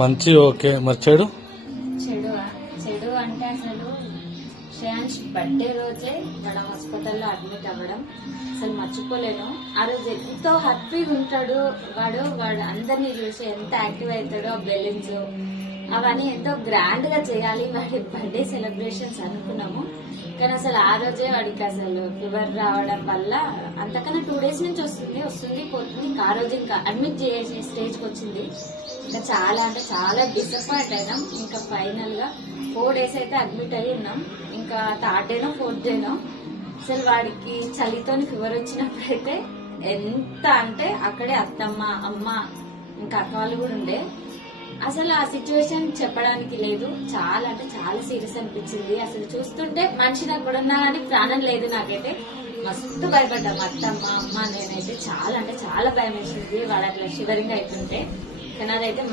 మంచి ఓకే. మరి చెడు చెడు అంటే అసలు శ్రేయాన్స్ బర్త్డే రోజే వాడు హాస్పిటల్లో అడ్మిట్ అవ్వడం అసలు మర్చిపోలేను. ఆ రోజు ఎంతో హ్యాపీగా ఉంటాడు వాడు అందరినీ చూసి ఎంత యాక్టివ్ అవుతాడో. బెలూన్స్ అవన్నీ ఎంతో గ్రాండ్ గా చేయాలి వాడి బర్త్డే సెలబ్రేషన్స్ అనుకున్నాము. కానీ అసలు ఆ రోజే వాడికి అసలు ఫీవర్ రావడం వల్ల అంతకన్నా 2 days నుంచి వస్తుంది పోతుంది. ఇంకా ఆ రోజు ఇంకా అడ్మిట్ చేసే స్టేజ్కి వచ్చింది. ఇంకా చాలా అంటే చాలా డిసప్పాయింట్ అయినాం. ఇంకా ఫైనల్ గా 4 days అయితే అడ్మిట్ అయ్యి ఉన్నాం. ఇంకా 3rd day 4th day అసలు వాడికి చలితోని ఫీవర్ వచ్చినప్పుడైతే ఎంత అంటే అక్కడే అత్తమ్మ అమ్మ ఇంకా అక్క వాళ్ళు కూడా ఉండే. అసలు ఆ సిచ్యువేషన్ చెప్పడానికి లేదు. చాలా అంటే చాలా సీరియస్ అనిపించింది. అసలు చూస్తుంటే మనిషి నాకు కూడా ఉన్నా కానీ ప్రాణం లేదు. నాకైతే మస్తు భయపడ్డాం అత్తమ్మ అమ్మ. నేనైతే చాలా అంటే చాలా భయం వేసింది వాడు అట్లా షివరింగ్ అవుతుంటే. కానీ అదైతే